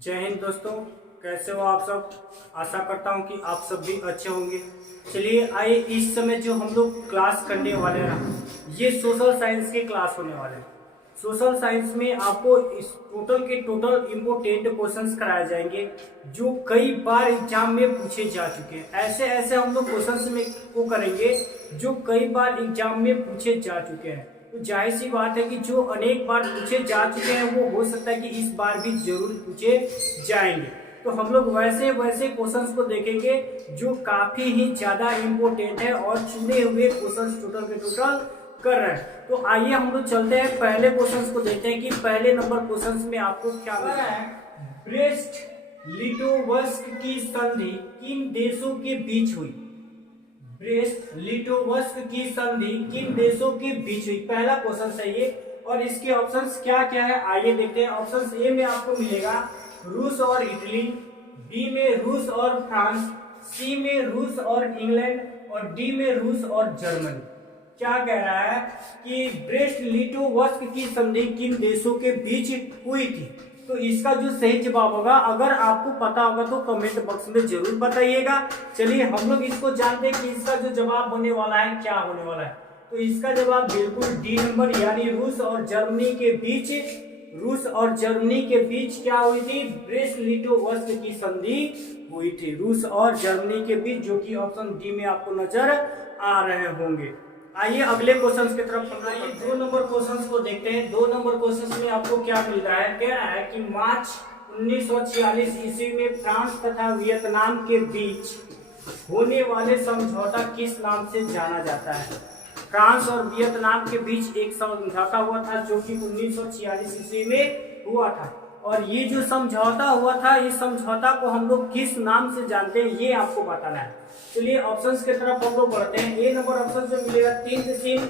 जय हिंद दोस्तों, कैसे हो आप सब। आशा करता हूं कि आप सब भी अच्छे होंगे। चलिए आइए, इस समय जो हम लोग क्लास करने वाले हैं ना, ये सोशल साइंस के क्लास होने वाले हैं। सोशल साइंस में आपको इस टोटल के टोटल इम्पोर्टेंट क्वेश्चंस कराए जाएंगे जो कई बार एग्जाम में पूछे जा चुके हैं। ऐसे ऐसे हम लोग क्वेश्चंस में को करेंगे जो कई बार एग्जाम में पूछे जा चुके हैं। तो जाहिर सी बात है कि जो अनेक बार पूछे जा चुके हैं वो हो सकता है कि इस बार भी जरूर पूछे जाएंगे। तो हम लोग वैसे वैसे क्वेश्चंस को देखेंगे जो काफी ही ज्यादा इम्पोर्टेंट है और चुने हुए क्वेश्चंस टोटल के टोटल कर रहे हैं। तो आइए हम लोग चलते हैं, पहले क्वेश्चंस को देखते हैं कि पहले नंबर क्वेश्चंस में आपको क्या मिला है। ब्रेस्ट लिटोवस्क की संधि किन देशों के बीच हुई। ब्रेस्ट लिटोवस्क की संधि किन देशों के बीच हुई, पहला क्वेश्चन है ये। और इसके ऑप्शंस क्या क्या है आइए देखते हैं। ऑप्शन ए में आपको मिलेगा रूस और इटली, बी में रूस और फ्रांस, सी में रूस और इंग्लैंड और डी में रूस और जर्मनी। क्या कह रहा है कि ब्रेस्ट लिटोवस्क की संधि किन देशों के बीच हुई थी। तो इसका जो सही जवाब होगा, अगर आपको पता होगा तो कमेंट बॉक्स में जरूर बताइएगा। चलिए हम लोग इसको जानते हैं कि इसका जो जवाब होने वाला है क्या होने वाला है। तो इसका जवाब बिल्कुल डी नंबर, यानी रूस और जर्मनी के बीच, रूस और जर्मनी के बीच क्या हुई थी, ब्रेस्ट लिटोवस्क की संधि हुई थी, रूस और जर्मनी के बीच, जो कि ऑप्शन डी में आपको नजर आ रहे होंगे। आइए अगले क्वेश्चन की तरफ हम आइए, 2 नंबर क्वेश्चन को देखते हैं। 2 नंबर क्वेश्चन में आपको क्या मिल रहा है, कह रहा है कि मार्च 1946 ईस्वी में फ्रांस तथा वियतनाम के बीच होने वाले समझौता किस नाम से जाना जाता है। फ्रांस और वियतनाम के बीच एक समझौता हुआ था जो कि 1946 ईस्वी में हुआ था, और ये जो समझौता हुआ था, इस समझौता को हम लोग किस नाम से जानते हैं ये आपको बताना है। चलिए ऑप्शंस की तरफ हम लोग बढ़ते हैं। ए नंबर ऑप्शन में मिलेगा तिनजिन,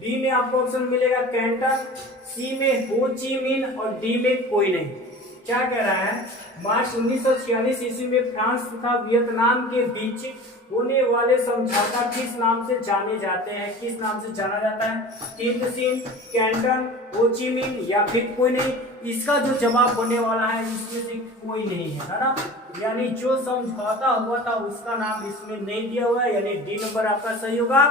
बी में आपको ऑप्शन मिलेगा कैंटन, सी में हो ची मिन और डी में कोई नहीं। क्या कह रहा है, मार्च 1946 ईस्वी में फ्रांस तथा वियतनाम के बीच होने वाले समझौता किस नाम से जाने जाते हैं, किस नाम से जाना जाता है, तिनजिन, कैंटन, हो ची मिन या फिर कोई नहीं। इसका जो जवाब होने वाला है इसमें से कोई नहीं है ना, यानी जो समझौता हुआ था उसका नाम इसमें नहीं दिया हुआ है, यानी डी नंबर आपका सही होगा,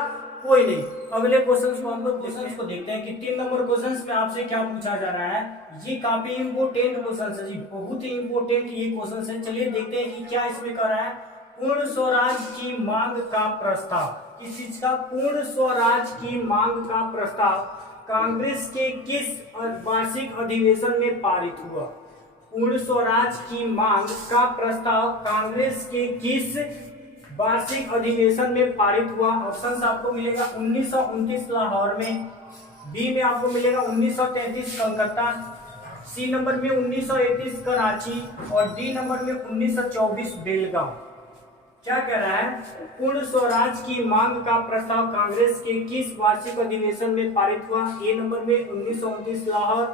कोई नहीं। अगले क्वेश्चन को हम लोग क्वेश्चन को देखते हैं कि 3 नंबर क्वेश्चन में आपसे क्या पूछा जा रहा है। ये काफी इंपोर्टेंट क्वेश्चन है जी, बहुत ही इंपोर्टेंट ये क्वेश्चन है। चलिए देखते हैं कि क्या इसमें कर रहा है। पूर्ण स्वराज की मांग का प्रस्ताव, किस चीज का, पूर्ण स्वराज की मांग का प्रस्ताव कांग्रेस के किस वार्षिक अधिवेशन में पारित हुआ। पूर्ण स्वराज की मांग का प्रस्ताव कांग्रेस के किस वार्षिक अधिवेशन में पारित हुआ। ऑप्शन आपको मिलेगा 1929 लाहौर में, बी में आपको मिलेगा 1933 कलकत्ता, सी नंबर में 1931 कराची और डी नंबर में 1924 बेलगांव। क्या कह रहा है, पूर्ण स्वराज की मांग का प्रस्ताव कांग्रेस के किस वार्षिक अधिवेशन में पारित हुआ। ए नंबर में 1929 Lahore,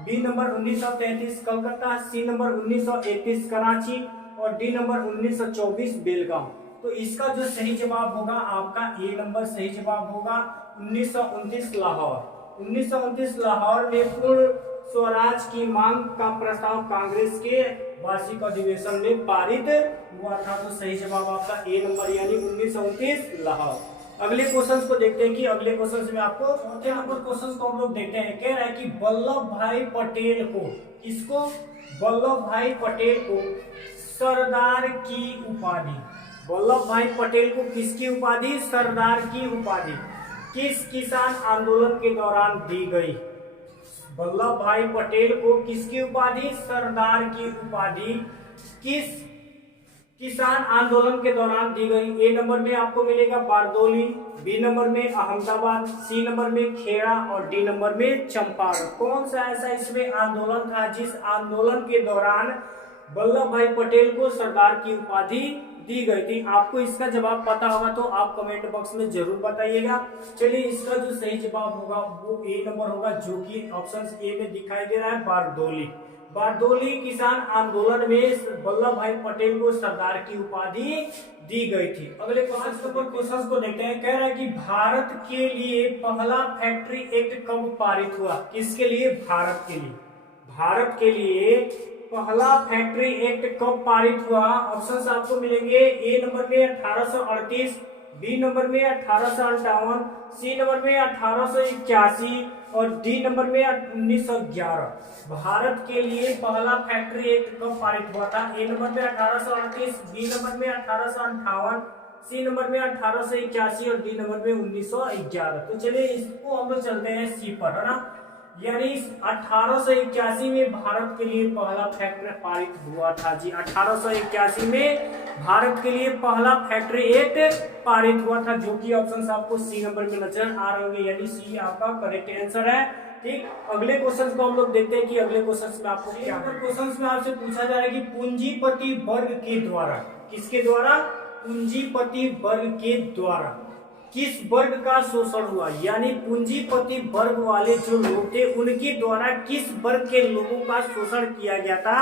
B number 1933 Calcutta, C number 1931 Karachi और डी नंबर 1924 बेलगांव। तो इसका जो सही जवाब होगा आपका ए नंबर सही जवाब होगा, 1929 लाहौर। 1929 लाहौर में पूर्ण स्वराज की मांग का प्रस्ताव कांग्रेस के वार्षिक अधिवेशन में पारित हुआ था। तो सही जवाब आपका ए नंबर यानी 1929 लाहौर। अगले क्वेश्चन को देखते हैं कि अगले क्वेश्चन में आपको चौथे नंबर क्वेश्चन को हम लोग देखते हैं। कह रहा है कि वल्लभ भाई पटेल को, किसको, वल्लभ भाई पटेल को सरदार की उपाधि, वल्लभ भाई पटेल को किसकी उपाधि, सरदार की उपाधि किस किसान आंदोलन के दौरान दी गई। वल्लभ भाई पटेल को किसकी उपाधि, सरदार की उपाधि किस किसान आंदोलन के दौरान दी गई। ए नंबर में आपको मिलेगा बारदोली, बी नंबर में अहमदाबाद, सी नंबर में खेड़ा और डी नंबर में चंपारण। कौन सा ऐसा इसमें आंदोलन था जिस आंदोलन के दौरान वल्लभ भाई पटेल को सरदार की उपाधि दी गई थी। आपको इसका जवाब पता होगा तो आप कमेंट बॉक्स में जरूर बताइएगा। चलिए इसका जो सही जवाब होगा वो ए नंबर होगा, जो कि ऑप्शन ए में दिखाई दे रहा है, बारदोली। बारदोली किसान आंदोलन में वल्लभ भाई पटेल को सरदार की उपाधि दी गई थी। अगले क्वेश्चन को देखते हैं। कह रहा है कि भारत के लिए पहला फैक्ट्री एक्ट कब पारित हुआ, किसके लिए, भारत के लिए। भारत के लिए पहला फैक्ट्री एक्ट कब पारित हुआ? ऑप्शंस आपको मिलेंगे ए नंबर में 1838, बी नंबर में 1858, सी नंबर में 1881 और डी नंबर में 1911। भारत के लिए पहला फैक्ट्री एक्ट कब पारित हुआ था? ए नंबर में 1838, बी नंबर में 1858, सी नंबर में 1881 और डी नंबर में 1911। तो चलिए इसको हम लोग चलते हैं सी पर, है ना। यानी 1881 में भारत के लिए पहला फैक्ट्री पारित हुआ था जी। 1881 में भारत के लिए पहला फैक्ट्री एक्ट पारित हुआ था, जो कि ऑप्शन आपको सी नंबर में नजर आ रहे होंगे, यानी सी आपका करेक्ट आंसर है। ठीक, अगले क्वेश्चन को हम लोग देखते हैं कि अगले क्वेश्चन में आपको क्या क्वेश्चन में आपसे पूछा जा रहा है कि पूंजीपति वर्ग के द्वारा, किसके द्वारा? पूंजीपति वर्ग के द्वारा किस वर्ग का शोषण हुआ? यानी पूंजीपति वर्ग वाले जो लोग थे उनके द्वारा किस वर्ग के लोगों का शोषण किया गया था,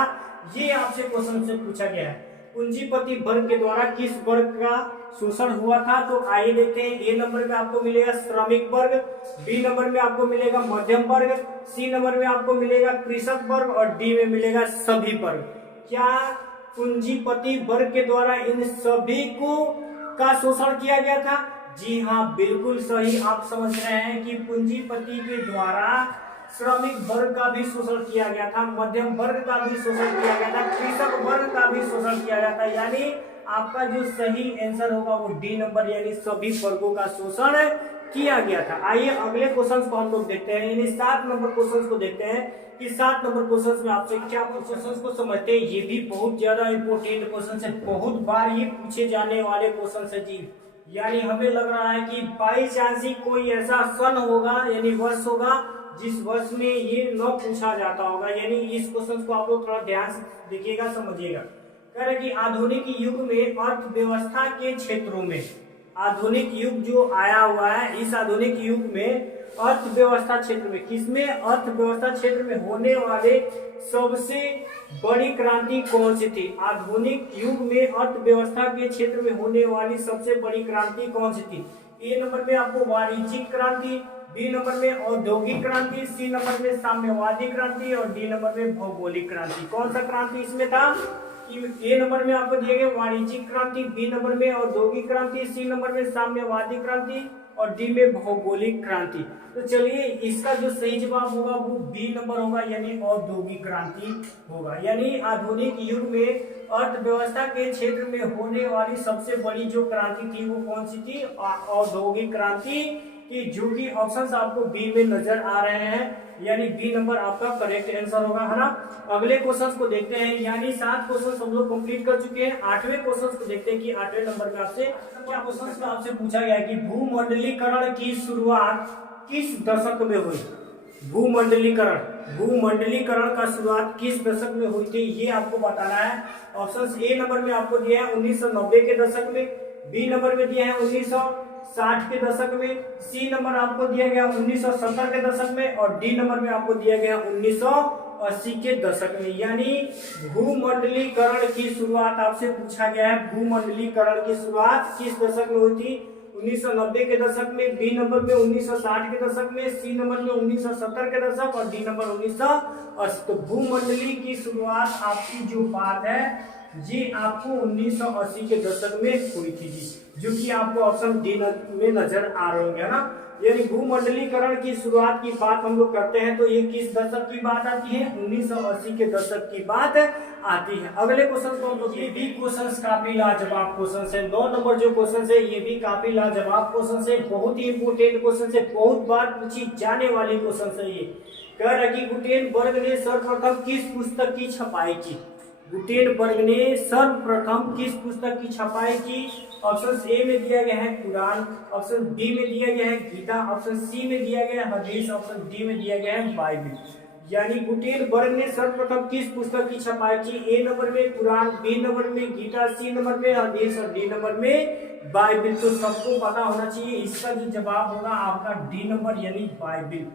ये आपसे क्वेश्चन से पूछा गया है। पूंजीपति वर्ग के द्वारा किस वर्ग का शोषण हुआ था? तो आइए देखते हैं। ए नंबर में आपको मिलेगा श्रमिक वर्ग, बी नंबर में आपको मिलेगा मध्यम वर्ग, सी नंबर में आपको मिलेगा कृषक वर्ग और डी में मिलेगा सभी वर्ग। क्या पूंजीपति वर्ग के द्वारा इन सभी को का शोषण किया गया था? जी हाँ, बिल्कुल सही आप समझ रहे हैं कि पूंजीपति के द्वारा श्रमिक वर्ग का भी शोषण किया गया था, मध्यम वर्ग का भी शोषण किया गया था, कृषक वर्ग का भी शोषण किया गया था। यानी आपका जो सही आंसर होगा वो डी नंबर, यानी सभी वर्गों का शोषण किया गया था। आइए अगले क्वेश्चन को हम लोग देखते हैं, यानी 7 नंबर क्वेश्चन को देखते हैं कि 7 नंबर क्वेश्चन में आपसे क्या क्वेश्चन को समझते हैं। ये भी बहुत ज्यादा इंपोर्टेंट क्वेश्चन है, बहुत बार ये पूछे जाने वाले क्वेश्चन है जी। यानी हमें लग रहा है कि बाई चांस ही कोई ऐसा सन होगा, यानी वर्ष होगा जिस वर्ष में ये न पूछा जाता होगा। यानी इस क्वेश्चन को आप लोग थोड़ा ध्यान से देखिएगा, समझिएगा। कह रहे कि आधुनिक युग में अर्थव्यवस्था के क्षेत्रों में, आधुनिक युग जो आया हुआ है इस आधुनिक युग में अर्थव्यवस्था क्षेत्र में, किसमें? अर्थव्यवस्था क्षेत्र में होने वाले सबसे बड़ी क्रांति कौन सी थी? आधुनिक युग में अर्थव्यवस्था के क्षेत्र में होने वाली सबसे बड़ी क्रांति कौन सी थी? ए नंबर में आपको वाणिज्यिक क्रांति, बी नंबर में औद्योगिक क्रांति, सी नंबर में साम्यवादी क्रांति और डी नंबर में भौगोलिक क्रांति। कौन सा क्रांति इसमें था? ए नंबर में आपको दिए गए वाणिज्यिक क्रांति, बी नंबर में औद्योगिक क्रांति, सी नंबर में साम्यवादी क्रांति और डी में भौगोलिक क्रांति। तो चलिए इसका जो सही जवाब होगा वो बी नंबर होगा, यानी औद्योगिक क्रांति होगा। यानी आधुनिक युग में अर्थव्यवस्था के क्षेत्र में होने वाली सबसे बड़ी जो क्रांति थी वो कौन सी थी? औद्योगिक क्रांति की, जो कि ऑप्शंस आपको बी में नजर आ रहे हैं, यानी बी नंबर आपका करेक्ट आंसर होगा, है ना। अगले क्वेश्चन को देखते हैं, यानी 7 क्वेश्चन हम लोग कंप्लीट कर चुके हैं। 8वें क्वेश्चन को देखते हैं कि 8वें नंबर में आपसे क्या क्वेश्चन में आपसे पूछा गया है कि भूमंडलीकरण की शुरुआत किस दशक में हुई? भूमंडलीकरण का शुरुआत किस दशक में हुई थी, ये आपको बताना है। ऑप्शन ए नंबर में आपको दिया है 1990 के दशक में, बी नंबर में दिया है 1960 के दशक में, सी नंबर आपको दिया गया 1970 के दशक में और डी नंबर में आपको दिया गया 1980 के दशक में। यानी भूमंडलीकरण की शुरुआत आपसे पूछा गया है, भूमंडलीकरण की शुरुआत किस दशक में हुई थी? 1990 के दशक में, बी नंबर में 1960 के दशक में, सी नंबर में 1970 के दशक और डी नंबर 1980। तो भूमंडली की शुरुआत आपकी जो बात है जी आपको 1980 के दशक में हुई थी जी, जो कि आपको ऑप्शन डी में नजर आ रहे होंगे, है ना। यानी भूमंडलीकरण की शुरुआत की बात हम लोग करते हैं तो ये किस दशक की बात आती है? 1980 के दशक की बात आती है। अगले क्वेश्चन को हम लोग, ये भी क्वेश्चन काफी लाजवाब क्वेश्चन है। 9 नंबर जो क्वेश्चन है ये भी काफी लाजवाब क्वेश्चन है, बहुत ही इंपोर्टेंट क्वेश्चन है, बहुत बार पूछी जाने वाली क्वेश्चन है। ये कह रहा है कि गुटेनबर्ग ने सर्वप्रथम किस पुस्तक की छपाई की? गुटेनबर्ग ने सर्वप्रथम किस पुस्तक की छपाई की? ऑप्शन ए में दिया गया है कुरान, ऑप्शन बी में दिया गया है गीता, ऑप्शन सी में दिया गया है हदीस, ऑप्शन डी में दिया गया है बाइबिल। यानी गुटेनबर्ग ने सर्वप्रथम किस पुस्तक की छपाई की? ए नंबर में कुरान, बी नंबर में गीता, सी नंबर में हदीस और डी नंबर में बाइबिल। तो सबको पता होना चाहिए इसका जो जवाब होगा आपका डी नंबर, यानी बाइबिल।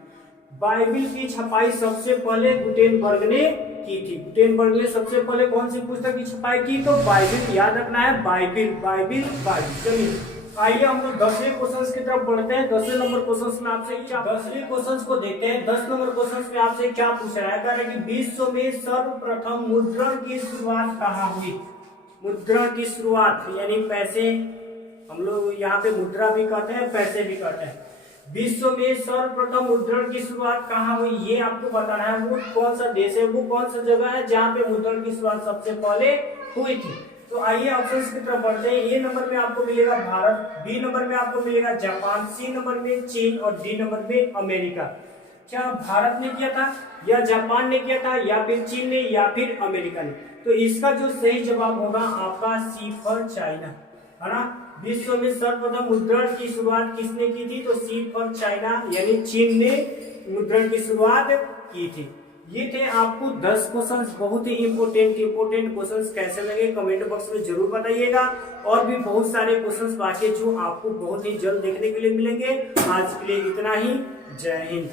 बाइबिल की छपाई सबसे पहले गुटेनबर्ग ने की थी। गुटेनबर्ग ने सबसे पहले कौन सी पुस्तक की छपाई की? तो बाइबिल, याद रखना है, बाइबिल बाइबिल बाइबिल। चलिए आइए हम लोग 10वें क्वेश्चन की तरफ बढ़ते हैं। 10वें नंबर क्वेश्चन में आपसे क्या, 10वें क्वेश्चन को देखते हैं। 10 नंबर क्वेश्चन में आपसे क्या पूछ रहा है, कह रहा है कि विश्व में सर्वप्रथम मुद्रण की शुरुआत कहाँ हुई। मुद्रण की शुरुआत यानी पैसे, हम लोग यहाँ पे मुद्रा भी कहते हैं, पैसे भी कहते हैं। विश्व में सर्वप्रथम मुद्रण की शुरुआत कहाँ हुई, ये आपको बताना है। वो कौन सा देश है, वो कौन सा जगह है जहाँ पे मुद्रण की शुरुआत सबसे पहले हुई थी। तो आइए ऑप्शंस की तरफ बढ़ते हैं। ए नंबर में आपको मिलेगा भारत, बी नंबर में आपको मिलेगा जापान, सी नंबर में चीन और डी नंबर में अमेरिका। क्या भारत ने किया था, या जापान ने किया था, या फिर चीन ने, या फिर अमेरिका ने? तो इसका जो सही जवाब होगा आपका सी फॉर चाइना, है ना। विश्व में सर्वप्रथम मुद्रण की शुरुआत किसने की थी, तो सी फॉर चाइना यानी चीन ने मुद्रण की शुरुआत की थी। ये थे आपको 10 क्वेश्चंस, बहुत ही इंपोर्टेंट क्वेश्चंस। कैसे लगे कमेंट बॉक्स में जरूर बताइएगा। और भी बहुत सारे क्वेश्चंस बाकी जो आपको बहुत ही जल्द देखने के लिए मिलेंगे। आज के लिए इतना ही। जय हिंद।